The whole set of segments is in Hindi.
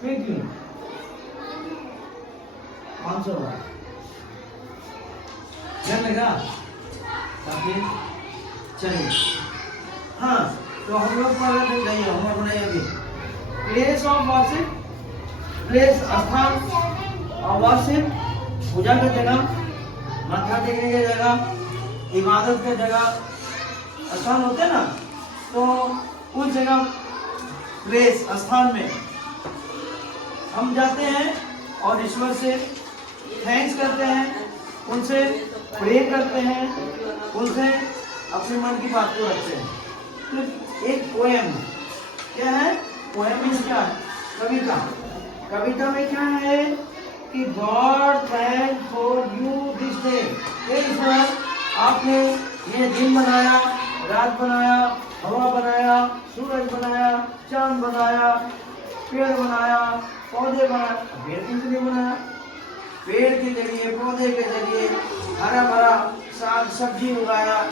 फिर क्यों 500 बार ध्यान लगा काफी। चलिए हाँ, तो हम लोग पढ़ रहे थे, नहीं होमवर्क बनाइए अभी। प्लेस ऑफ वर्शिप, प्लेस स्थान और वर्शिप पूजा की जगह, माथा टेकने की जगह, इबादत की जगह स्थान होते हैं ना, तो उस जगह प्लेस स्थान में हम जाते हैं और ईश्वर से थैंक्स करते हैं, उनसे प्रे करते हैं, उनसे अपने मन की बात को रखते हैं। तो एक पोएम क्या है, पोएम मीन्स क्या है, कविता। कविता में क्या है कि God thank for you this day, ईश्वर आपने ये दिन बनाया, रात बनाया, हवा बनाया, सूरज बनाया, चांद बनाया, पेड़ बनाया, पौधे बनाया। पेड़ किसने नहीं बनाया, पेड़ के जरिए, पौधे के जरिए हरा भरा साग सब्जी उगाया,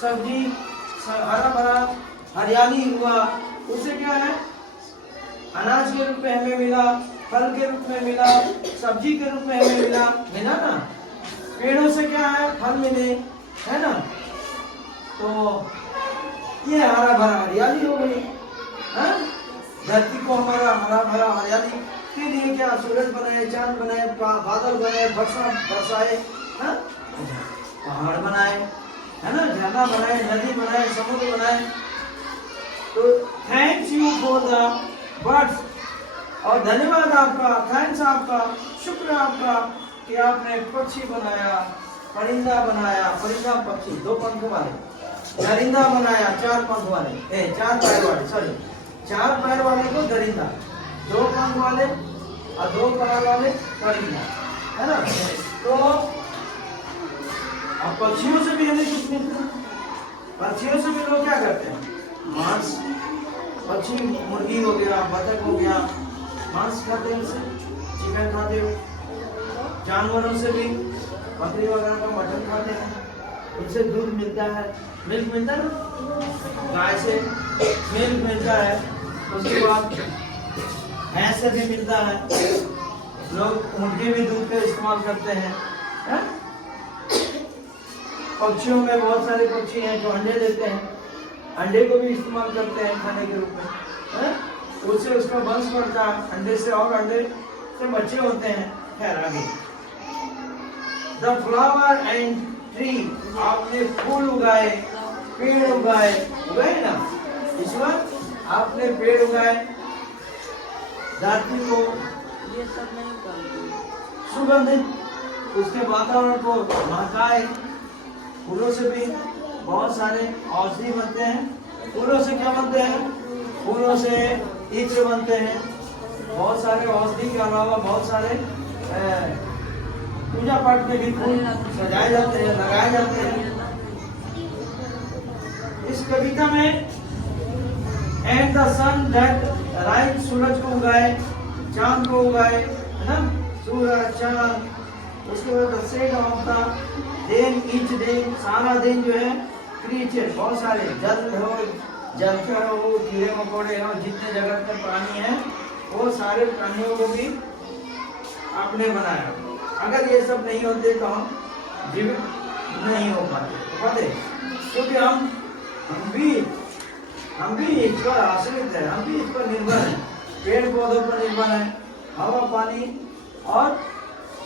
सब्जी हरा भरा हरियाली हुआ, उससे क्या है, अनाज के रूप में हमें मिला, फल के रूप में मिला, सब्जी के रूप में हमें मिला, मिला ना। पेड़ों से क्या है, फल मिले, है ना। तो ये हरा भरा हरियाली हो गई, हाँ? धरती को हमारा हरा भरा हरियाली के लिए क्या, सूरज बनाए, चांद बनाए, बादल बनाए, वर्षा बरसाए, हाँ? पहाड़ बनाए, है ना, झरना बनाए, नदी बनाए, समुद्र बनाए। तो thanks you for the birds, और धन्यवाद आपका, थैंक्स आपका, शुक्र आपका कि आपने पक्षी बनाया, परिंदा बनाया, परिंदा पक्षी 2 पंख वाले, दरिंदा बनाया 4 पंख वाले, 4 पैर वाले, सॉरी 4 पैर वाले को दरिंदा, 2 पंख वाले और 2 पैर वाले परिंदा, है ना। तो अब पक्षियों से भी हमें कुछ मिलता है, पक्षियों से भी लोग क्या करते हैं, मांस, पक्षी मुर्गी हो गया, बतख हो गया, मांस खाते हैं, उससे चिकन खाते हो। जानवरों से भी बकरी वगैरह का मटन खाते हैं, उनसे दूध मिलता है, मिल्क मिलता है ना, गाय से मिल्क मिलता है, उसके बाद भैंस से भी मिलता है, लोग उनके भी दूध का इस्तेमाल करते हैं, है? पक्षियों में बहुत सारे पक्षी हैं जो अंडे देते हैं, अंडे को भी इस्तेमाल करते हैं खाने के रूप में, है? उससे उसका वंश बढ़ता है, अंडे से और अंडे से बच्चे होते हैं। खैर आगे, द फ्लावर एंड ट्री, आपने फूल उगाए, पेड़ उगाए, उगाए ना ईश्वर, आपने पेड़ उगाए, धरती को ये सब नहीं करती। सुगंधित, उसके वातावरण को महकाए। फूलों से भी बहुत सारे औषधि बनते हैं, फूलों से क्या बनते हैं, फूलों से इत्र बनते हैं, बहुत सारे औषधि के अलावा बहुत सारे पूजा पाठ में भी फूल सजाए जाते हैं, लगाए जाते हैं। इस कविता में and the sun that rise, सूरज को उगाए, चांद को उगाए, है ना, सूरज चांद, उसके बाद द सेड ऑफ द दिन, ईच डे, सारा दिन जो है, क्रिएचर बहुत सारे, जल हो, जलचर हो, कीड़े मकोड़े हो, जितने जगत में प्राणी हैं, वो सारे प्राणियों को भी आपने बनाया। अगर ये सब नहीं होते तो हम जीवित नहीं हो पाते, क्योंकि हम भी इस पर आश्रित है, हम भी इस पर निर्भर हैं, पेड़ पौधों पर निर्भर है, हवा पानी और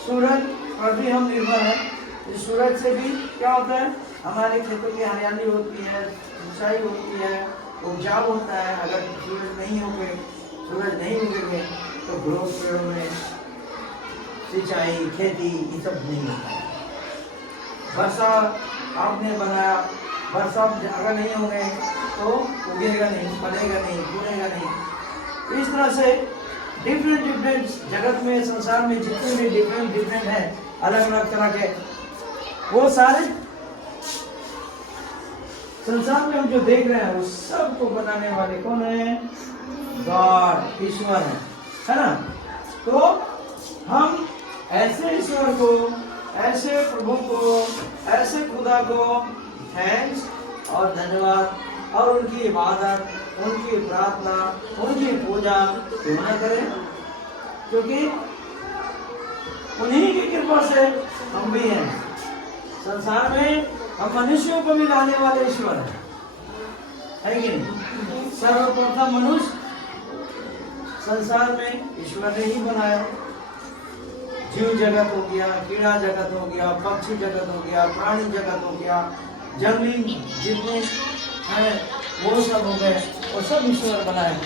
सूरज पर भी हम निर्भर हैं। इस सूरज से भी क्या होता है, हमारे खेतों की हरियाली होती है, सिंचाई होती है, उपजाऊ होता है। अगर सूरज नहीं उगेंगे तो ग्रोथ पेड़ों में सिंचाई, खेती, ये सब नहीं होता है। वर्षा आपने बनाया, वर्षा अगर नहीं होंगे तो उगेगा नहीं, फलेगा नहीं, फूलेगा नहीं। इस तरह से डिफरेंट जगत में, संसार में जितने भी डिफरेंट है, अलग अलग तरह के, वो सारे संसार में हम जो देख रहे हैं वो सब को बनाने वाले कौन है, गॉड, ईश्वर है ना। तो हम ऐसे ईश्वर को, ऐसे प्रभु को, ऐसे खुदा को थैंक्स और धन्यवाद और उनकी इबादत, उनकी प्रार्थना, उनकी पूजा क्यों ना करें, क्योंकि उन्हीं की कृपा से हम भी हैं। संसार में हम मनुष्यों को भी लाने वाले ईश्वर है कि नहीं? सर्वप्रथम मनुष्य संसार में ईश्वर ने ही बनाया। जीव जगत हो गया, कीड़ा जगत हो गया, पक्षी जगत हो गया, प्राणी जगत हो गया, जंगली जितने हैं वो सब हो गए, वो सब ईश्वर बनाए।